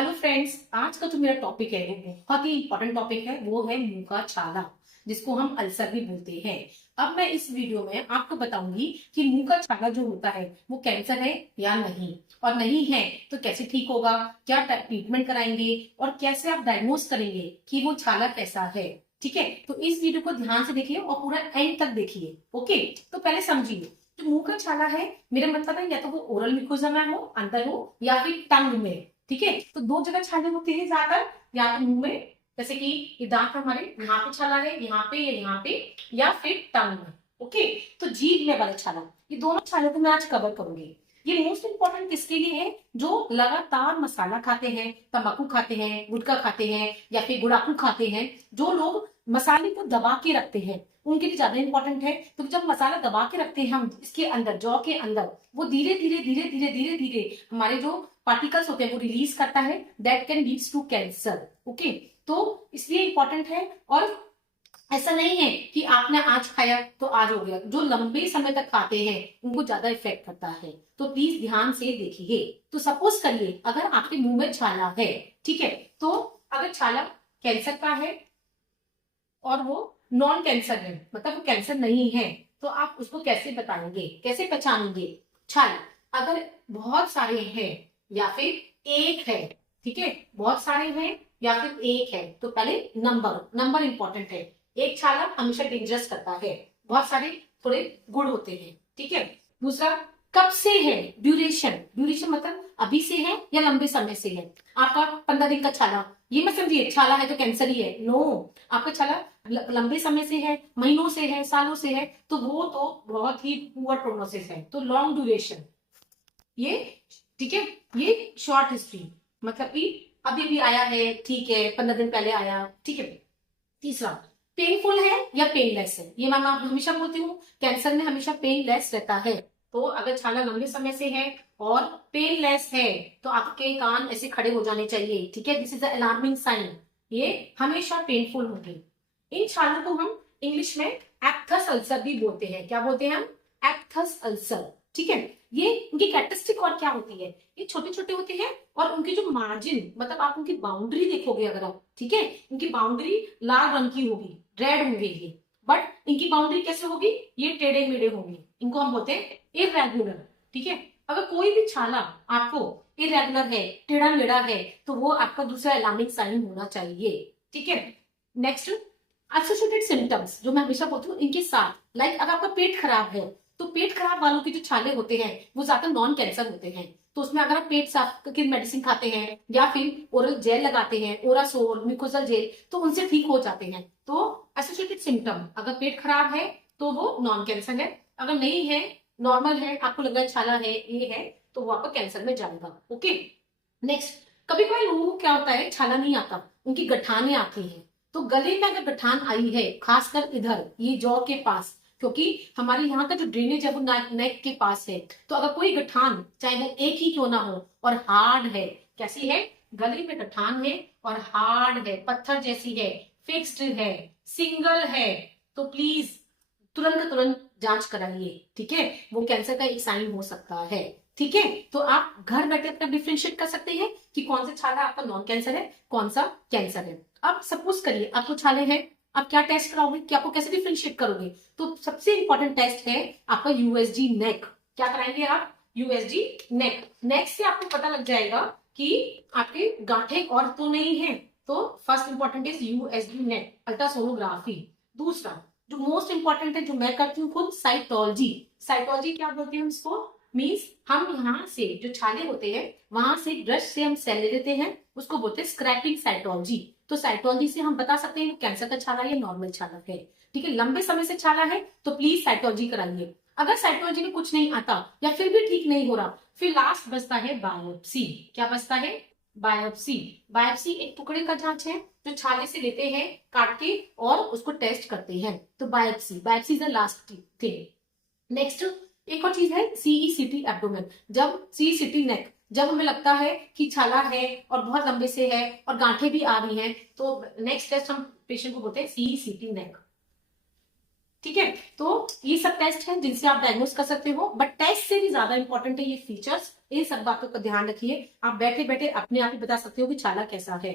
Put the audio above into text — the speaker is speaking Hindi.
हेलो फ्रेंड्स, आज का जो मेरा टॉपिक है वो बहुत ही इंपॉर्टेंट टॉपिक है। वो है मुंह का छाला, जिसको हम अल्सर भी बोलते हैं। अब मैं इस वीडियो में आपको बताऊंगी कि मुंह का छाला जो होता है वो कैंसर है या नहीं, और नहीं है तो कैसे ठीक होगा, क्या ट्रीटमेंट कराएंगे और कैसे आप डायग्नोस करेंगे कि वो छाला कैसा है। ठीक है, तो इस वीडियो को ध्यान से देखिए और पूरा एंड तक देखिए। ओके, तो पहले समझिए, जो मुंह का छाला है मेरा मतलब है या तो वो ओरल म्यूकोजा में हो, अंदर हो, या फिर टंग में। ठीक है, तो दो जगह छाले होते हैं ज्यादातर, या तो मुंह में, जैसे कि ये दांत हमारे यहाँ पे छाला है, यहाँ पे या यहाँ पे, या फिर टंग में। ओके, तो जीभ में वाला छाला, ये दोनों छाले को मैं आज कवर करूंगी। ये मोस्ट इंपॉर्टेंट किसके लिए है? जो लगातार मसाला खाते हैं, तंबाकू खाते हैं, गुटखा खाते हैं, या फिर गुड़ाकू खाते हैं। जो लोग मसाले को दबा के रखते हैं उनके लिए ज्यादा इंपॉर्टेंट है। तो जब मसाला दबा के रखते हैं हम इसके अंदर, जौ के अंदर, वो धीरे धीरे धीरे धीरे धीरे धीरे हमारे जो पार्टिकल्स होते हैं वो रिलीज करता है, that can leads to cancer. Okay, तो इसलिए इंपॉर्टेंट है। और ऐसा नहीं है कि आपने आज खाया तो आज हो गया, जो लंबे समय तक खाते हैं उनको ज्यादा इफेक्ट करता है। तो प्लीज ध्यान से देखिए। तो सपोज करिए अगर आपके मुंह में छाला है, ठीक है, तो अगर छाला कैंसर का है और वो नॉन कैंसर है, मतलब वो कैंसर नहीं है, तो आप उसको कैसे बताएंगे, कैसे पहचानेंगे? छाला अगर बहुत सारे हैं या फिर एक है, ठीक है, बहुत सारे हैं या फिर एक है, तो पहले नंबर नंबर इंपॉर्टेंट है। एक छाला हमेशा डेंजरस करता है, बहुत सारे थोड़े गुण होते हैं। ठीक है, दूसरा कब से है, ड्यूरेशन, ड्यूरेशन मतलब अभी से है या लंबे समय से है। आपका 15 दिन का छाला, ये मत समझिए छाला है तो कैंसर ही है, नो। आपका छाला लंबे समय से है, महीनों से है, सालों से है, तो वो तो बहुत ही पुअर प्रोग्नोसिस है, तो लॉन्ग ड्यूरेशन ये। ठीक है, ये शॉर्ट हिस्ट्री मतलब कि अभी भी आया है, ठीक है, 15 दिन पहले आया, ठीक है। तीसरा पेनफुल है या पेनलेस है, ये मैं हमेशा बोलती हूँ, कैंसर में हमेशा पेनलेस रहता है। तो अगर छाला लंबे समय से है और पेनलेस है तो आपके कान ऐसे खड़े हो जाने चाहिए। ठीक है, this is the alarming sign, ये हमेशा पेनफुल होगी। इन छालों को हम इंग्लिश में एप्थस अल्सर भी बोलते हैं। क्या बोलते हैं हम? एप्थस अल्सर। ठीक है, ये उनकी कैरेक्टरिस्टिक और क्या होती है? ये छोटे छोटे होते हैं और उनकी जो मार्जिन, मतलब आप उनकी बाउंड्री देखोगे अगर आप, ठीक है, इनकी बाउंड्री लाल रंग की होगी, रेड होंगे ये, बट इनकी बाउंड्री कैसे होगी? ये टेढ़े मेढ़े होंगे, इनको हम बोलते हैं इरेगुलर। ठीक है, अगर कोई भी छाला आपको इरेगुलर है, टेढ़ा मेढ़ा है, तो वो आपका दूसरा अलार्मिंग साइन होना चाहिए। ठीक है, नेक्स्ट एसोसिएटेड सिम्टम्स, जो मैं हमेशा बोलती हूँ इनके साथ, लाइक अगर आपका पेट खराब है तो पेट खराब वालों के जो छाले होते हैं वो ज्यादा नॉन कैंसर होते हैं। तो उसमें अगर आप पेट साफ की मेडिसिन खाते हैं या फिर ओरल जेल लगाते हैं, ओरासोल, म्यूकोसल जेल, तो उनसे ठीक हो जाते हैं। तो एसोसिएटेड सिम्टम, अगर पेट खराब है तो वो नॉन कैंसर है, अगर नहीं है, नॉर्मल है, आपको लग रहा है छाला है, ये है, तो वो आपका कैंसर में जाएगा। ओके, नेक्स्ट, कभी कभी लोगों को क्या होता है, छाला नहीं आता, उनकी गठाने आती है। तो गले में अगर गठान आई है, खासकर इधर ये जॉ के पास, क्योंकि हमारे यहाँ का जो ड्रेनेज है वो नेक के पास है, तो अगर कोई गठान, चाहे वो एक ही क्यों ना हो, और हार्ड है, कैसी है? गले में गठान है और हार्ड है, पत्थर जैसी है, फिक्स्ड है, सिंगल है, तो प्लीज तुरंत जांच कराइए। ठीक है, वो कैंसर का एक साइन हो सकता है। ठीक है, तो आप घर बैठे अपना डिफ्रेंशिएट कर सकते हैं कि कौन सा छाला आपका नॉन कैंसर है, कौन सा कैंसर है। अब सपोज करिए आपको छाले हैं, आप क्या टेस्ट कराओगे, कि आपको कैसे डिफ्रेंशिएट करोगे? तो सबसे इंपॉर्टेंट टेस्ट है आपका यूएसजी नेक। क्या कराएंगे आप? यूएसजी नेक। नेक से आपको पता लग जाएगा कि आपके गांठे और तो नहीं है। तो first important is USG neck, ultrasonography. दूसरा जो मोस्ट इंपॉर्टेंट है, जो मैं करती हूँ खुद, साइटोलॉजी। साइटोलॉजी क्या बोलते हैं इसको? मीन्स हम यहाँ से जो छाले होते हैं वहां से ब्रश से हम सेल ले लेते हैं, उसको बोलते हैं स्क्रैपिंग साइटोलॉजी। तो साइटोलॉजी से हम बता सकते हैं कैंसर का छाला या नॉर्मल छाला है। ठीक है, लंबे समय से छाला है तो प्लीज साइटोलॉजी कराइए। अगर साइटोलॉजी में कुछ नहीं आता या फिर भी ठीक नहीं हो रहा, फिर लास्ट बचता है बायोप्सी। क्या बचता है? बायोप्सी। बायोप्सी एक टुकड़े का जांच है जो छाले से लेते हैं काट के और उसको टेस्ट करते हैं। तो biopsy, biopsy is the last thing. Next एक और चीज है सीईसीटी एब्डोमेन। जब सीईसीटी नेक, जब हमें लगता है कि छाला है और बहुत लंबे से है और गांठें भी आ रही हैं, तो नेक्स्ट टेस्ट हम पेशेंट को बोलते हैं सीईसीटी नेक। ठीक है, तो ये सब टेस्ट हैं जिनसे आप डायग्नोस कर सकते हो, बट टेस्ट से भी ज्यादा इंपॉर्टेंट है ये फीचर्स। इन सब बातों का ध्यान रखिए। आप बैठे बैठे अपने आप ही बता सकते हो कि छाला कैसा है।